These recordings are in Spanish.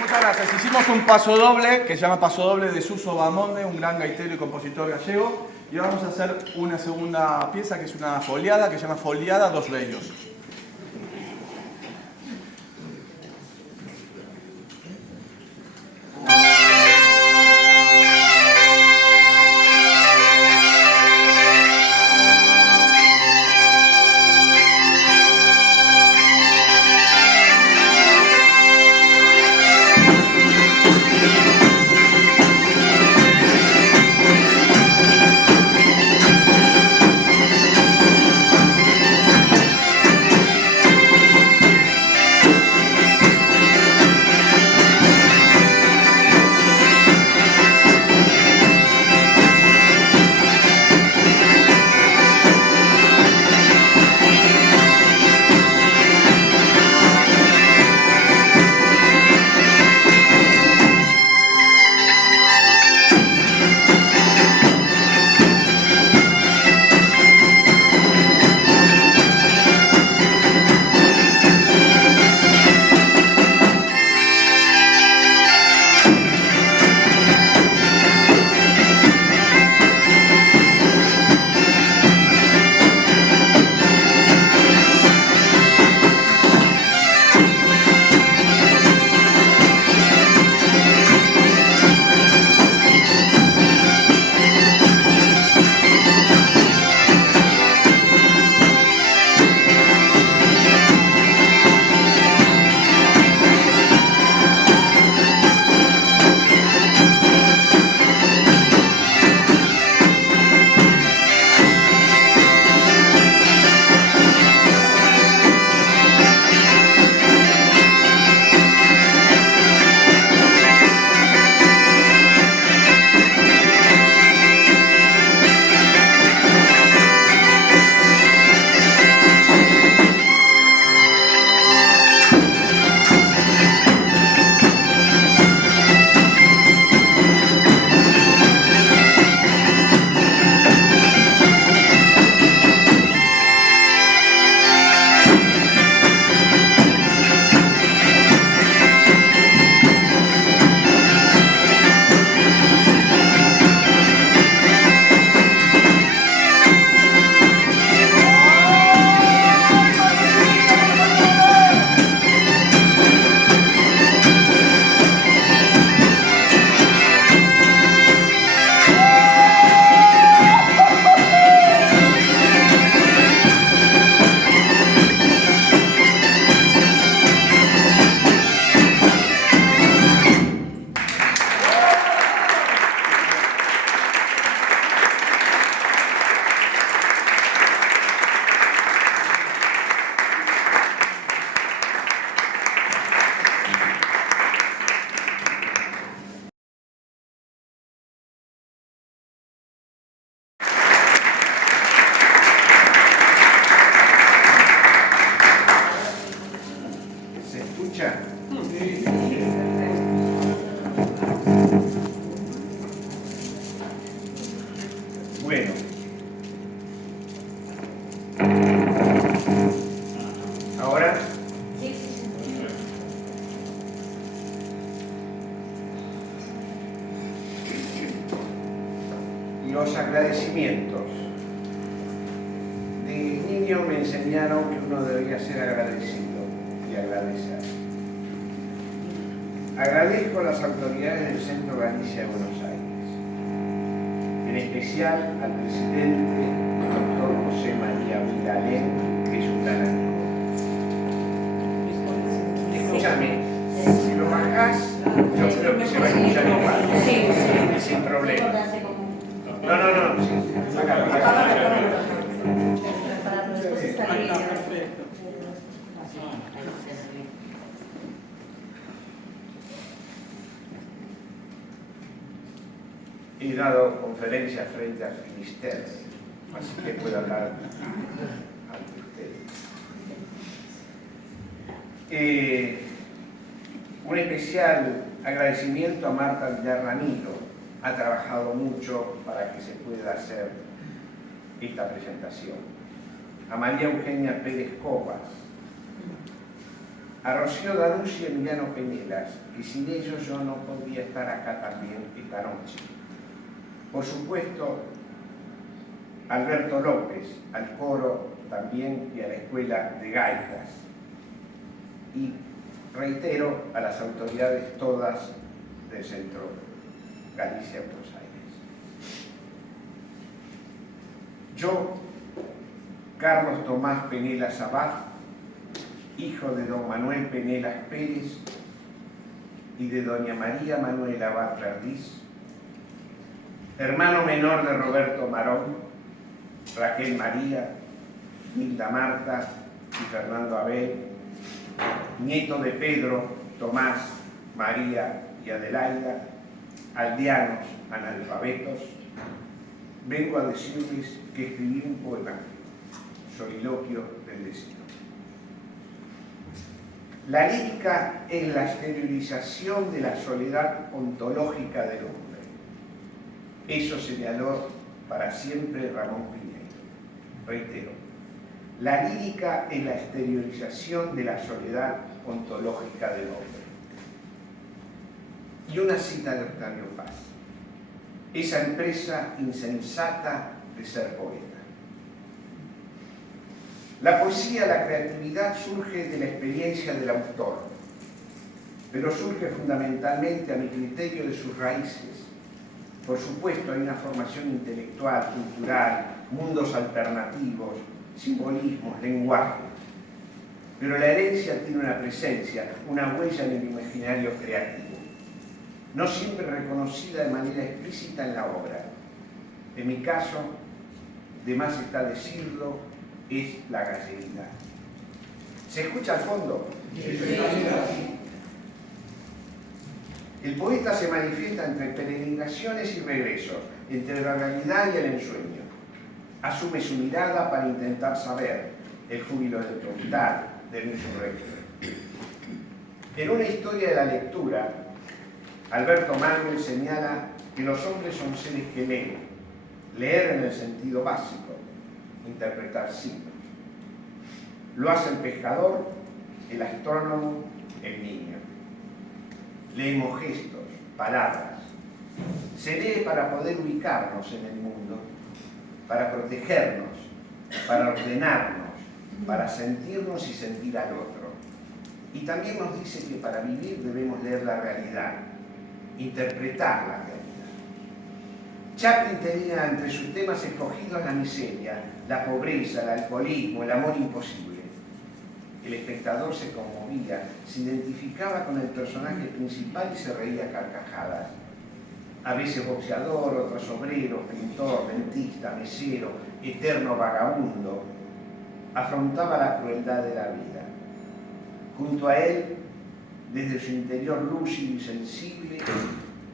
muchas gracias. Hicimos un paso doble que se llama Paso Doble de Suso Bamonde, un gran gaitero y compositor gallego. Y ahora vamos a hacer una segunda pieza que es una foliada que se llama Foliada dos Bellos. Bueno. ¿Ahora? Los agradecimientos. De niño me enseñaron que uno debería ser agradecido y agradecer. Agradezco a las autoridades del Centro Galicia de Buenos Aires, en especial al presidente, doctor José María Vidalén, que es un gran amigo. Escúchame, si lo bajás, yo creo que se va a escuchar igual, sin problema. No, sí. He dado conferencias frente a Finisterre, así que puedo hablar ante ustedes. Un especial agradecimiento a Marta Villar Ramiro. Ha trabajado mucho para que se pueda hacer esta presentación. A María Eugenia Pérez Cobas, a Rocío Danuzzi y Emiliano Peñelas, que sin ellos yo no podría estar acá también esta noche. Por supuesto, Alberto López, al coro también y a la Escuela de Gaitas. Y reitero a las autoridades todas del Centro Galicia Buenos Aires. Yo, Carlos Tomás Penelas Abad, hijo de don Manuel Penelas Pérez y de doña María Manuela Abad Verdiz, hermano menor de Roberto Marón, Raquel María, Hilda Marta y Fernando Abel, nieto de Pedro, Tomás, María y Adelaida, aldeanos analfabetos, vengo a decirles que escribí un poema, Soliloquio del Deseo. La lírica es la exteriorización de la soledad ontológica del hombre. Eso señaló para siempre Ramón Piñeiro. Reitero, la lírica es la exteriorización de la soledad ontológica del hombre. Y una cita de Octavio Paz. Esa empresa insensata de ser poeta. La poesía, la creatividad surge de la experiencia del autor, pero surge fundamentalmente a mi criterio de sus raíces. Por supuesto, hay una formación intelectual, cultural, mundos alternativos, simbolismos, lenguaje. Pero la herencia tiene una presencia, una huella en el imaginario creativo, no siempre reconocida de manera explícita en la obra. En mi caso, de más está decirlo, es la galleguidad. ¿Se escucha al fondo? El poeta se manifiesta entre peregrinaciones y regresos, entre la realidad y el ensueño. Asume su mirada para intentar saber el júbilo del preguntar, del insurrecto. En una historia de la lectura, Alberto Manuel señala que los hombres son seres que leen, leer en el sentido básico, interpretar signos. Lo hace el pescador, el astrónomo, el niño. Leemos gestos, palabras. Se lee para poder ubicarnos en el mundo, para protegernos, para ordenarnos, para sentirnos y sentir al otro. Y también nos dice que para vivir debemos leer la realidad, interpretar la realidad. Chaplin tenía entre sus temas escogidos la miseria, la pobreza, el alcoholismo, el amor imposible. El espectador se conmovía, se identificaba con el personaje principal y se reía a carcajadas. A veces boxeador, otros obrero, pintor, dentista, mesero, eterno vagabundo, afrontaba la crueldad de la vida. Junto a él, desde su interior lúcido y sensible,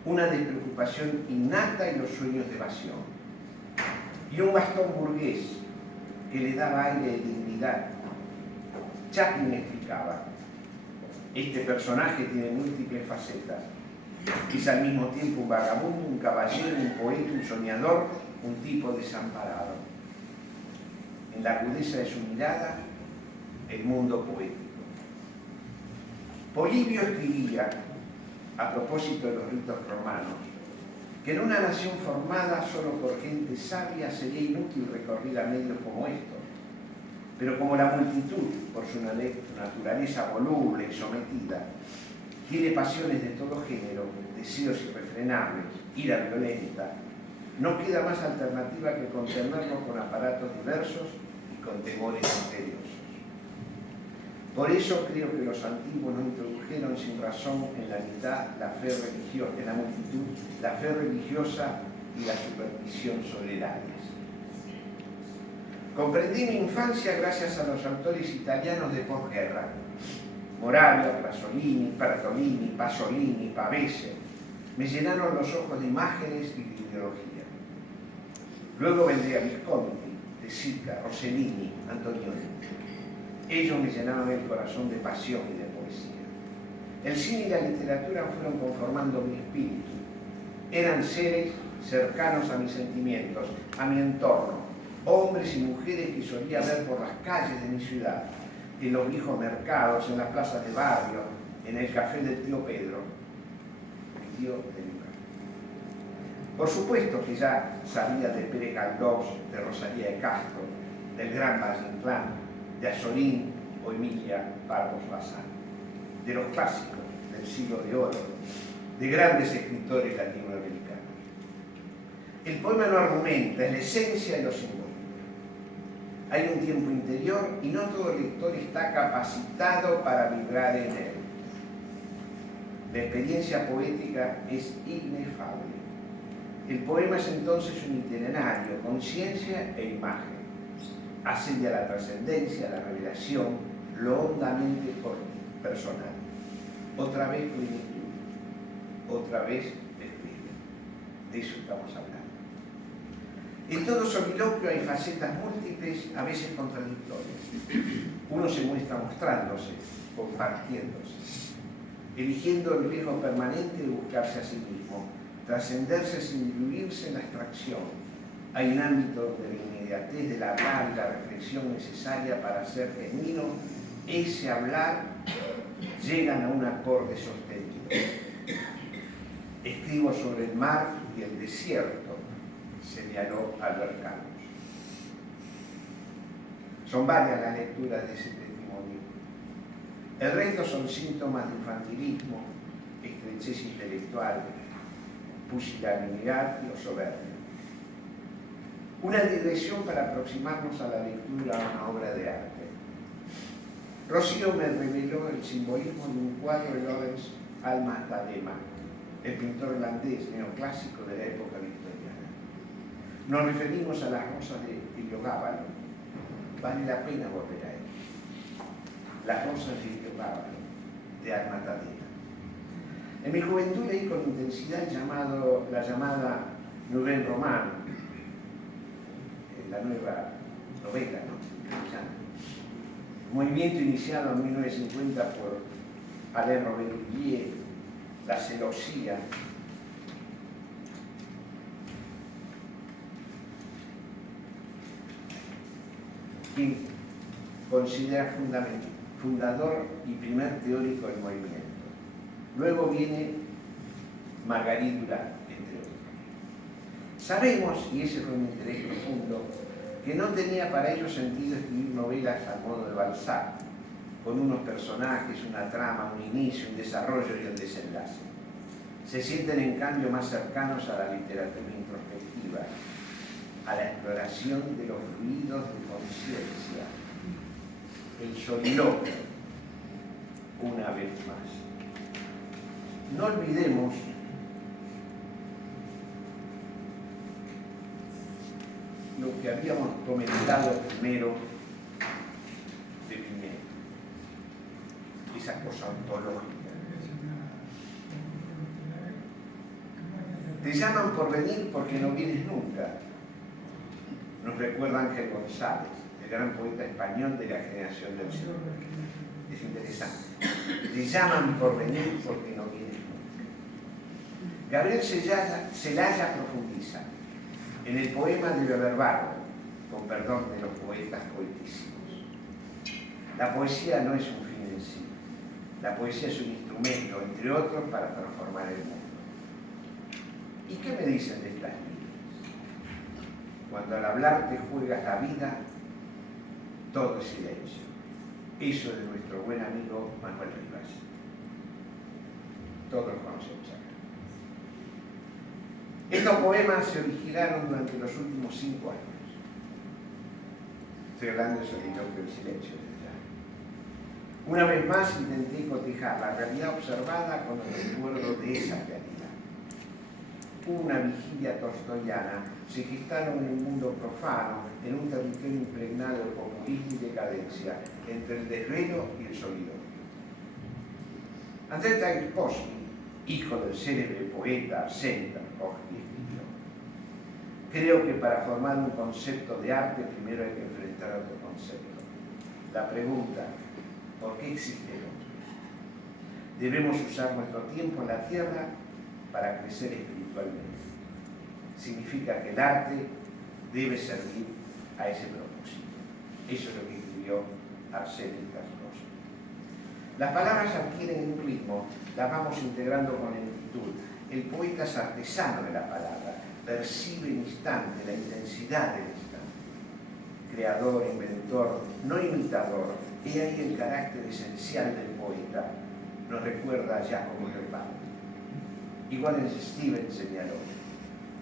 una despreocupación innata y los sueños de evasión. Y un bastón burgués que le daba aire de dignidad. Chaplin explicaba, este personaje tiene múltiples facetas. Es al mismo tiempo un vagabundo, un caballero, un poeta, un soñador, un tipo desamparado. En la agudeza de su mirada, el mundo poético. Polibio escribía, a propósito de los ritos romanos, que en una nación formada solo por gente sabia sería inútil recurrir a medios como estos, pero como la multitud, por su naturaleza voluble y sometida, tiene pasiones de todo género, deseos irrefrenables, ira violenta, no queda más alternativa que contenerlo con aparatos diversos y con temores misteriosos. Por eso creo que los antiguos no introdujeron sin razón en la mitad la fe religiosa, en la multitud, la fe religiosa y la superstición solerarias. Comprendí mi infancia gracias a los autores italianos de posguerra, Moravia, Pratolini, Pasolini, Pavese, me llenaron los ojos de imágenes y de ideología. Luego vendría Visconti, De Sica, Rossellini, Antonioni. Ellos me llenaron el corazón de pasión y de poesía. El cine y la literatura fueron conformando mi espíritu. Eran seres cercanos a mis sentimientos, a mi entorno, hombres y mujeres que solía ver por las calles de mi ciudad, en los viejos mercados, en las plazas de barrio, en el café del tío Pedro, el tío de mi padre. Por supuesto que ya sabía de Pérez Galdós, de Rosalía de Castro, del Gran Valle Inclán, de Azorín o Emilia Pardo Bazán, de los clásicos del siglo de oro, de grandes escritores latinoamericanos. El poema no argumenta, es la esencia de lo simbólico. Hay un tiempo interior y no todo lector está capacitado para vibrar en él. La experiencia poética es inefable. El poema es entonces un itinerario, conciencia e imagen. Asciende a la trascendencia, a la revelación, lo hondamente personal. Otra vez plenitud, otra vez espíritu. De eso estamos hablando. En todo soliloquio hay facetas múltiples, a veces contradictorias. Uno se muestra mostrándose, compartiéndose, eligiendo el riesgo permanente de buscarse a sí mismo, trascenderse sin diluirse en la abstracción. Hay un ámbito de la inmediatez del hablar y la reflexión necesaria para ser genuino. Ese hablar llegan a un acorde sostenido. Escribo sobre el mar y el desierto, señaló Albert Camus. Son varias las lecturas de ese testimonio. El resto son síntomas de infantilismo, estrechez intelectual, pusilanimidad o soberbia. Una digresión para aproximarnos a la lectura de una obra de arte. Rocío me reveló el simbolismo de un cuadro de Lawrence Alma Tadema, el pintor holandés neoclásico de la época victoriana. Nos referimos a las rosas de Heliogábalo. Vale la pena volver a él. Las rosas de Heliogábalo, de Alma Tadema. En mi juventud leí con intensidad la llamada Nouvelle Romane, la nueva novela, ¿no? Movimiento iniciado en 1950 por Alain Robert-Gillier, la celosía, quien considera fundador y primer teórico del movimiento. Luego viene Marguerite Duras, entre otros. Sabemos, y ese fue mi interés profundo, que no tenía para ellos sentido escribir novelas al modo de Balzac, con unos personajes, una trama, un inicio, un desarrollo y un desenlace. Se sienten en cambio más cercanos a la literatura introspectiva, a la exploración de los fluidos de conciencia, el soliloquio, una vez más. No olvidemos lo que habíamos comentado primero de Pimienta, esa cosa ontológica. Te llaman por venir porque no vienes nunca. Nos recuerda Ángel González, el gran poeta español de la generación del siglo. Es interesante. Te llaman por venir porque no vienes nunca. Gabriel Celaya profundiza en el poema de Beberbarro, con perdón de los poetas poetísimos. La poesía no es un fin en sí. La poesía es un instrumento, entre otros, para transformar el mundo. ¿Y qué me dicen de estas líneas? Cuando al hablar te juegas la vida, todo es silencio. Eso es de nuestro buen amigo Manuel Rivas. Todos lo conocemos acá. Estos poemas se originaron durante los últimos 5 años. Estoy hablando de soliloquio del silencio. Una vez más intenté cotejar la realidad observada con el recuerdo de esa realidad. Una vigilia tolstoyana se gestaron en el mundo profano, en un territorio impregnado de populismo y decadencia, entre el desvelo y el soliloquio. Andrei Tarkovsky, hijo del célebre poeta Arsen Tarkovsky, escribió: creo que para formar un concepto de arte primero hay que enfrentar otro concepto. La pregunta: ¿por qué existe el hombre? Debemos usar nuestro tiempo en la tierra para crecer espiritualmente. Significa que el arte debe servir a ese propósito. Eso es lo que escribió arsénicas rosas. Las palabras adquieren un ritmo, las vamos integrando con lentitud. El poeta es artesano de la palabra, percibe el instante, la intensidad del instante. Creador, inventor, no imitador, he ahí el carácter esencial del poeta, nos recuerda a Giacomo Leopardi. Igual en Steven señaló,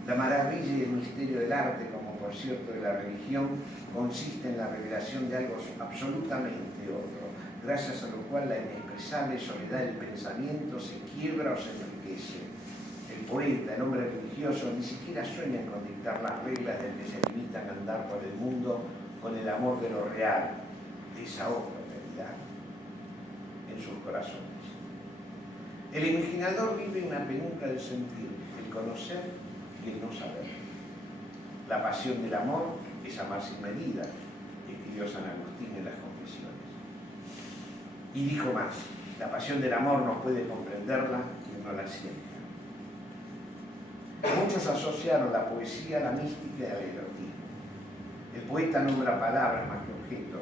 la maravilla y el misterio del arte, como por cierto de la religión, consiste en la revelación de algo absolutamente otro, gracias a lo cual la inexpresable soledad del pensamiento se quiebra o se enriquece. El poeta, el hombre religioso, ni siquiera sueña con dictar las reglas del que se limitan a andar por el mundo con el amor de lo real, de esa otra realidad, en sus corazones. El imaginador vive en la penumbra del sentir, el conocer y el no saber. La pasión del amor es amar sin medida, escribió San Agustín en las Confesiones. Y dijo más, la pasión del amor no puede comprenderla quien no la sienta. Muchos asociaron la poesía a la mística y al erotismo. El poeta nombra palabras más que objetos.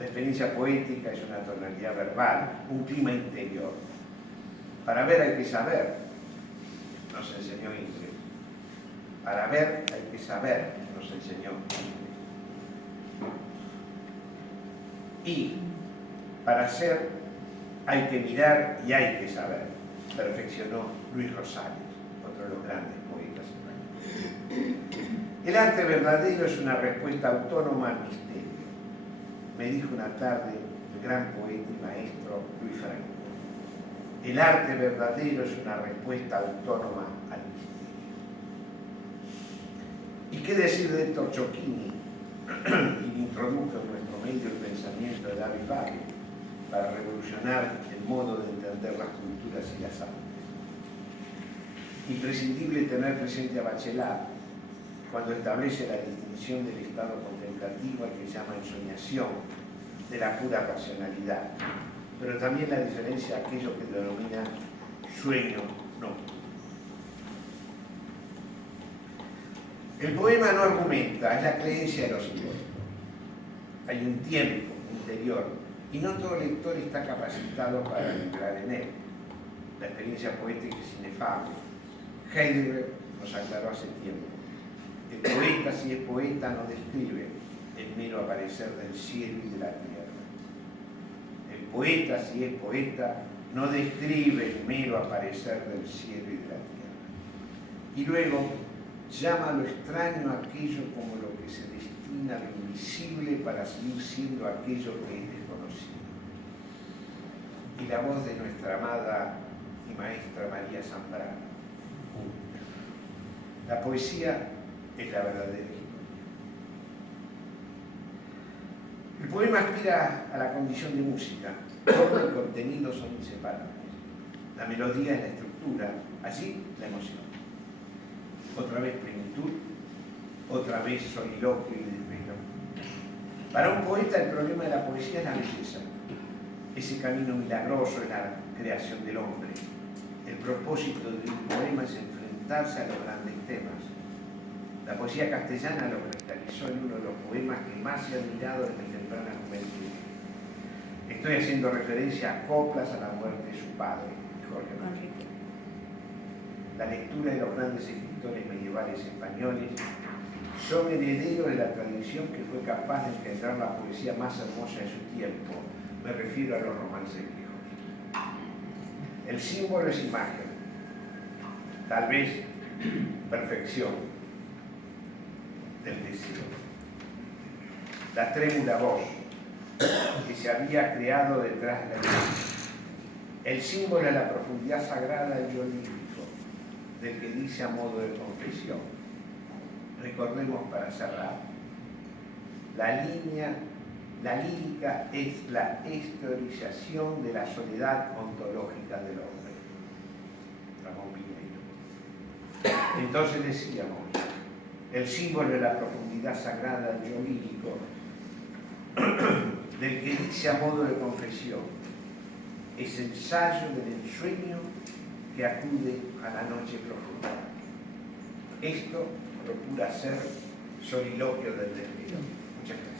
La experiencia poética es una tonalidad verbal, un clima interior. Para ver hay que saber, nos enseñó Ingres. Para ver hay que saber, nos enseñó Ingres. Y para ser hay que mirar y hay que saber, perfeccionó Luis Rosales, otro de los grandes poetas españoles. El arte verdadero es una respuesta autónoma al misterio, me dijo una tarde el gran poeta y maestro Luis Franco. El arte verdadero es una respuesta autónoma al misterio. ¿Y qué decir de Héctor Chocchini? Y introdujo en nuestro medio el pensamiento de David Barry para revolucionar el modo de entender las culturas y las artes. Imprescindible tener presente a Bachelard cuando establece la distinción del estado contemplativo al que llama ensoñación, de la pura racionalidad, pero también la diferencia a aquello que denomina sueño nocturno. El poema no argumenta, es la creencia de lo simbólico. Hay un tiempo interior y no todo lector está capacitado para entrar en él. La experiencia poética es inefable. Heidegger nos aclaró hace tiempo. El poeta, si es poeta, no describe el mero aparecer del cielo y de la tierra. El poeta, si es poeta, no describe el mero aparecer del cielo y de la tierra. Y luego llama a lo extraño aquello como lo que se destina a lo invisible para seguir siendo aquello que es desconocido. Y la voz de nuestra amada y maestra María Zambrano. La poesía es la verdadera historia. El poema aspira a la condición de música. Forma y contenido son inseparables. La melodía es la estructura, allí la emoción. Otra vez plenitud, otra vez soliloquio y desvelo. Para un poeta el problema de la poesía es la belleza, ese camino milagroso de la creación del hombre. El propósito de un poema es enfrentarse a los grandes temas. La poesía castellana lo cristalizó en uno de los poemas que más he admirado desde mi temprana juventud. Estoy haciendo referencia a Coplas a la muerte de su padre, Jorge Manrique. La lectura de los grandes escritores medievales españoles son herederos de la tradición que fue capaz de engendrar la poesía más hermosa de su tiempo. Me refiero a los romances viejos. El símbolo es imagen, tal vez perfección del deseo. La trémula voz que se había creado detrás de la luz. El símbolo de la profundidad sagrada del olímpico, del que dice a modo de confesión. Recordemos para cerrar, la lírica es la exteriorización de la soledad ontológica del hombre. Ramón Piñeiro. Entonces decíamos, el símbolo de la profundidad sagrada del yo lírico, del que dice a modo de confesión, es ensayo del ensueño que acude a la noche profunda. Esto procura ser soliloquio del desvelo. Muchas gracias.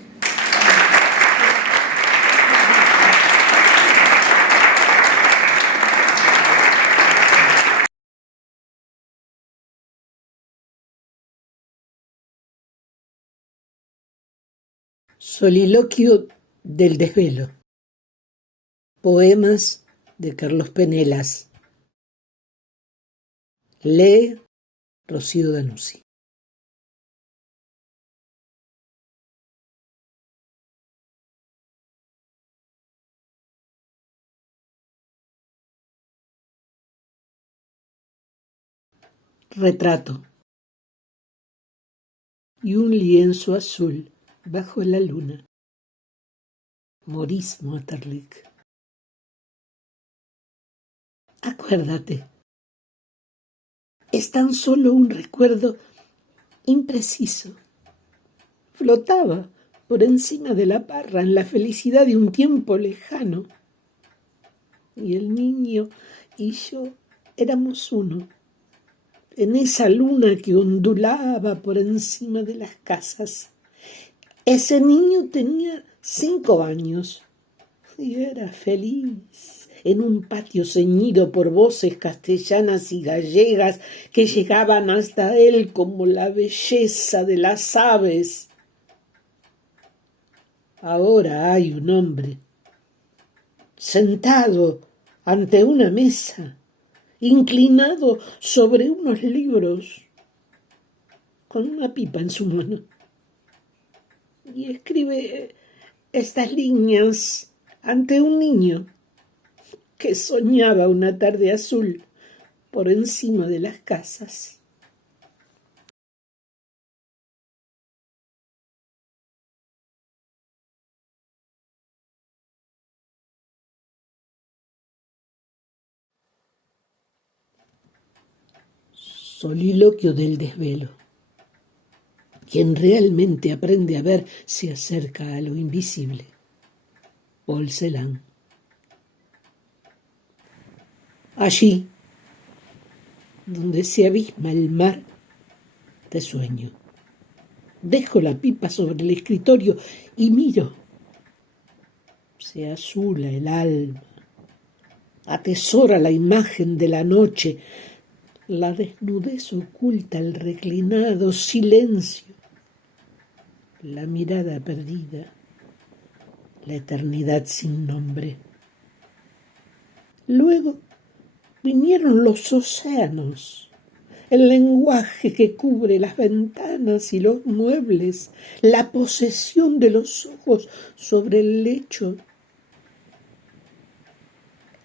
Soliloquio del desvelo. Poemas de Carlos Penelas. Lee Rocío Danuzzi. Retrato. Y un lienzo azul bajo la luna. Maurice Maeterlinck. Acuérdate, es tan solo un recuerdo impreciso. Flotaba por encima de la parra en la felicidad de un tiempo lejano. Y el niño y yo éramos uno, en esa luna que ondulaba por encima de las casas. Ese niño tenía 5 años y era feliz en un patio ceñido por voces castellanas y gallegas que llegaban hasta él como la belleza de las aves. Ahora hay un hombre sentado ante una mesa, inclinado sobre unos libros, con una pipa en su mano, y escribe estas líneas ante un niño que soñaba una tarde azul por encima de las casas. Soliloquio del desvelo. Quien realmente aprende a ver se acerca a lo invisible. Paul Celan. Allí, donde se abisma el mar, te sueño. Dejo la pipa sobre el escritorio y miro. Se azula el alma, atesora la imagen de la noche. La desnudez oculta el reclinado silencio, la mirada perdida, la eternidad sin nombre. Luego vinieron los océanos, el lenguaje que cubre las ventanas y los muebles, la posesión de los ojos sobre el lecho.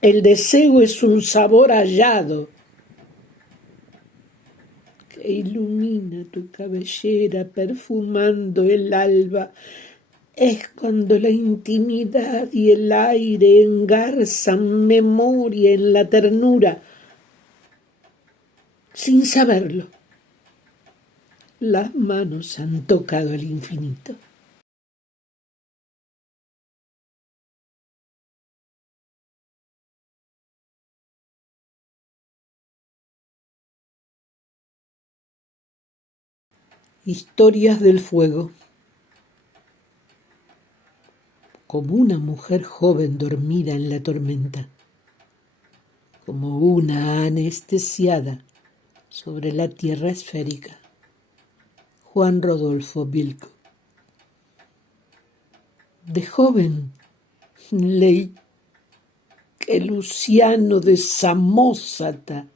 El deseo es un sabor hallado que ilumina tu cabellera perfumando el alba. Es cuando la intimidad y el aire engarzan memoria en la ternura. Sin saberlo, las manos han tocado el infinito. Historias del fuego. Como una mujer joven dormida en la tormenta, como una anestesiada sobre la tierra esférica. Juan Rodolfo Bilko. De joven leí que Luciano de Samosata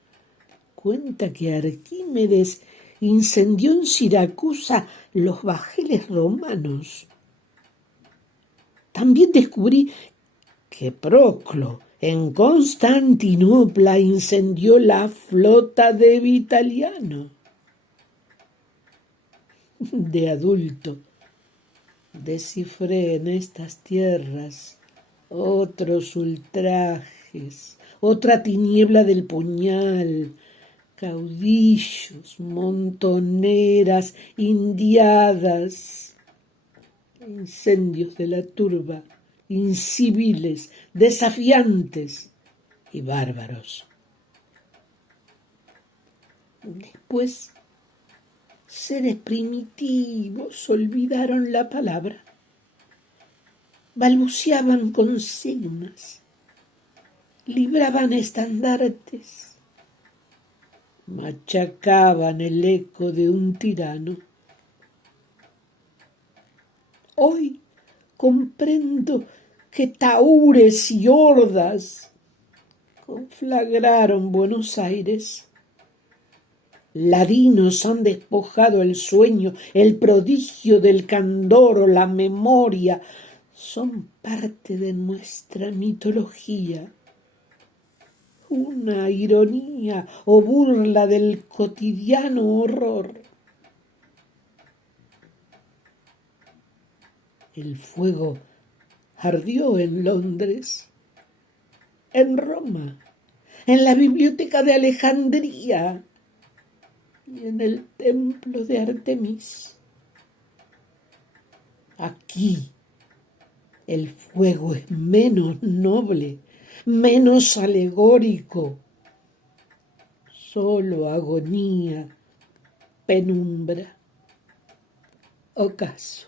cuenta que Arquímedes incendió en Siracusa los bajeles romanos. También descubrí que Proclo en Constantinopla incendió la flota de Vitaliano. De adulto descifré en estas tierras otros ultrajes, otra tiniebla del puñal, caudillos, montoneras, indiadas, incendios de la turba, inciviles, desafiantes y bárbaros. Después, seres primitivos olvidaron la palabra, balbuceaban consignas, libraban estandartes, machacaban el eco de un tirano. Hoy comprendo que tahúres y hordas conflagraron Buenos Aires. Ladinos han despojado el sueño, el prodigio del candor o la memoria, son parte de nuestra mitología. Una ironía o burla del cotidiano horror. El fuego ardió en Londres, en Roma, en la biblioteca de Alejandría y en el templo de Artemis. Aquí el fuego es menos noble, menos alegórico, solo agonía, penumbra, ocaso.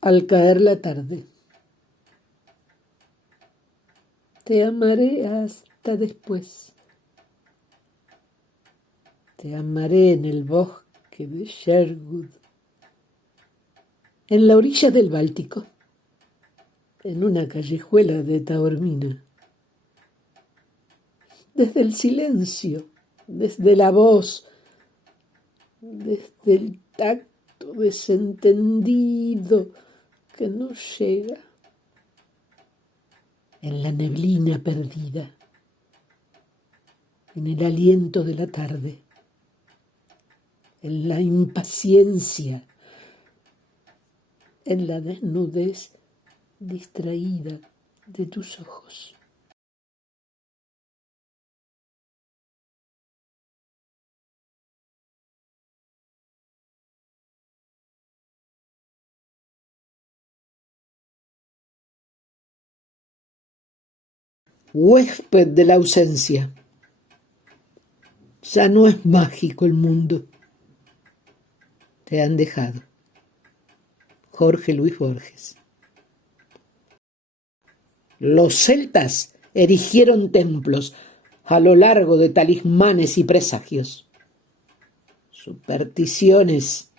Al caer la tarde, te amaré hasta después. Te amaré en el bosque de Sherwood, en la orilla del Báltico, en una callejuela de Taormina. Desde el silencio, desde la voz, desde el tacto desentendido que no llega, en la neblina perdida, en el aliento de la tarde, en la impaciencia, en la desnudez distraída de tus ojos. Huésped de la ausencia. Ya no es mágico el mundo. Te han dejado. Jorge Luis Borges. Los celtas erigieron templos a lo largo de talismanes y presagios. Supersticiones,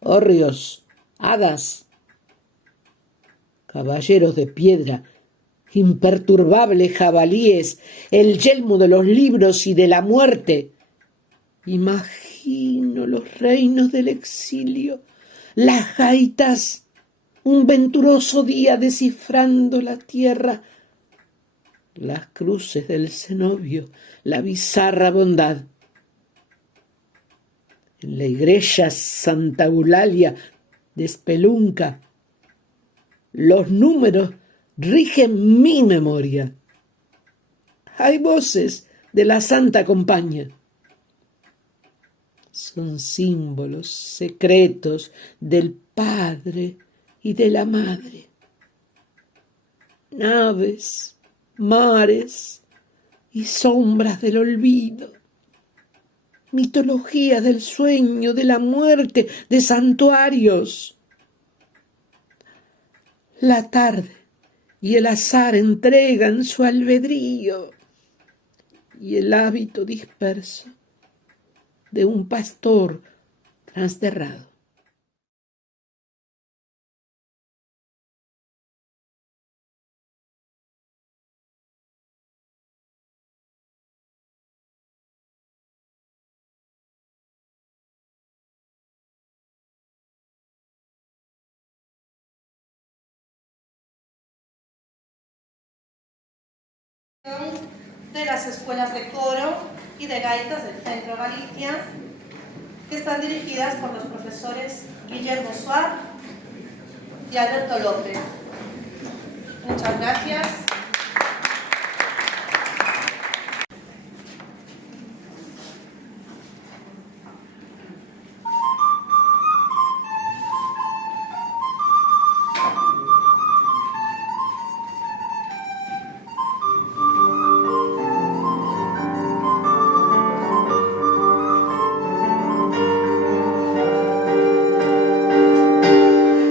hórreos, hadas, caballeros de piedra, imperturbables jabalíes, el yelmo de los libros y de la muerte. Imagino los reinos del exilio, las gaitas, un venturoso día descifrando la tierra, las cruces del cenobio, la bizarra bondad. En la iglesia Santa Eulalia de Spelunca, los números rigen mi memoria. Hay voces de la Santa Compañía. Son símbolos secretos del Padre y de la Madre. Naves, mares y sombras del olvido. Mitología del sueño, de la muerte, de santuarios. La tarde y el azar entregan su albedrío y el hábito disperso de un pastor transterrado. De las escuelas de coro y de gaitas del Centro Galicia, que están dirigidas por los profesores Guillermo Suárez y Alberto López. Muchas gracias.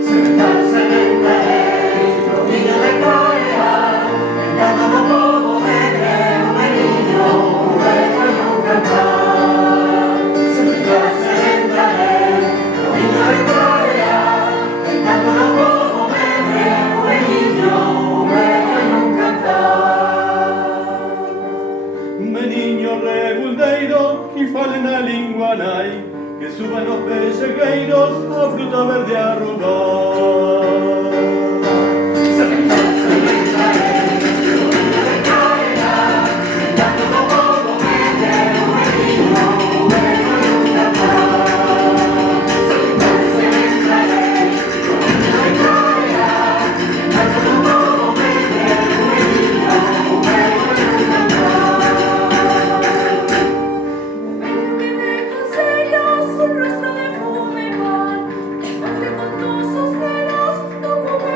Sentarse en el y fale na língua nai, que suban los pellegueiros a fruta verde a robar. Con todos sus velos, no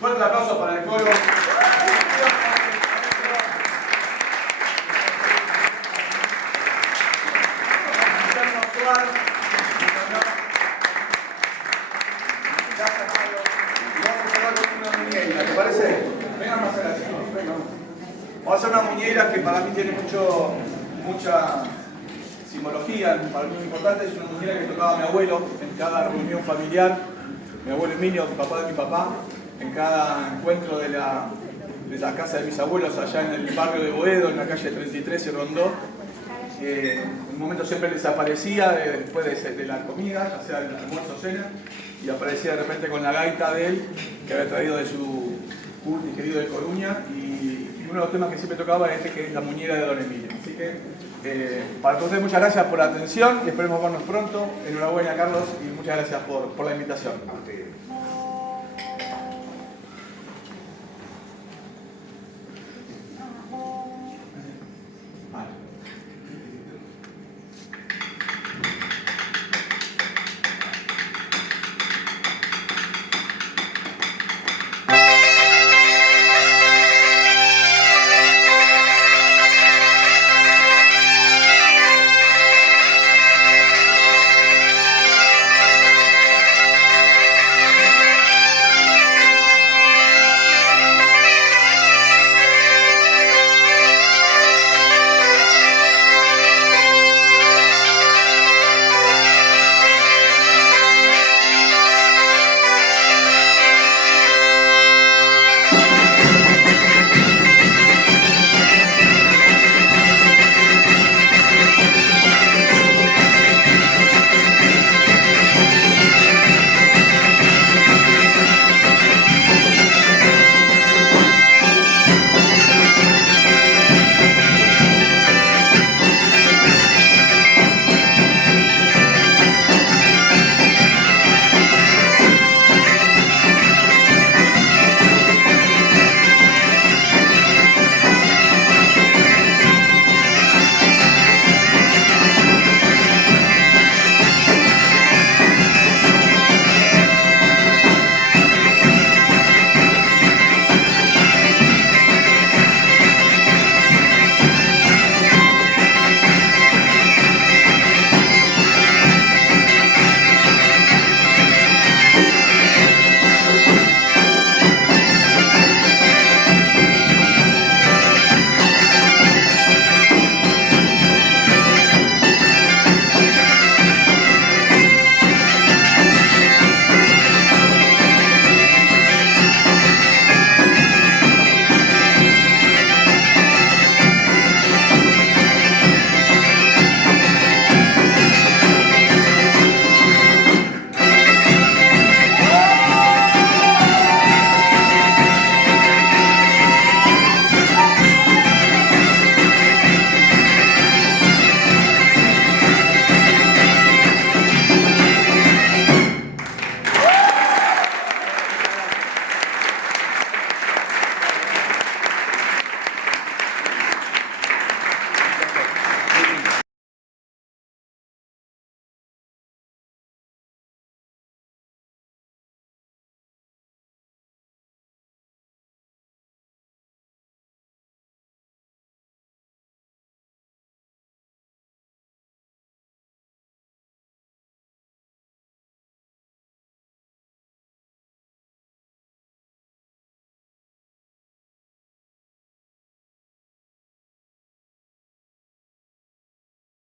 Fuerte aplauso para el coro. ¿Te parece? Vengan más acá, chicos. Vamos a hacer una muñeira que para mí tiene mucha simbología, para mí muy importante. Es una muñeira que tocaba mi abuelo en cada reunión familiar. Mi abuelo Emilio, papá de mi papá, en cada encuentro de la casa de mis abuelos allá en el barrio de Boedo, en la calle 33 y Rondó. En un momento siempre desaparecía después de la comida, ya sea el almuerzo o cena, y aparecía de repente con la gaita de él, que había traído de su culto y querido de Coruña, y uno de los temas que siempre tocaba es que es la muñeira de Don Emilio. Así que, para todos ustedes, muchas gracias por la atención y esperemos vernos pronto. Enhorabuena, Carlos, y muchas gracias por la invitación.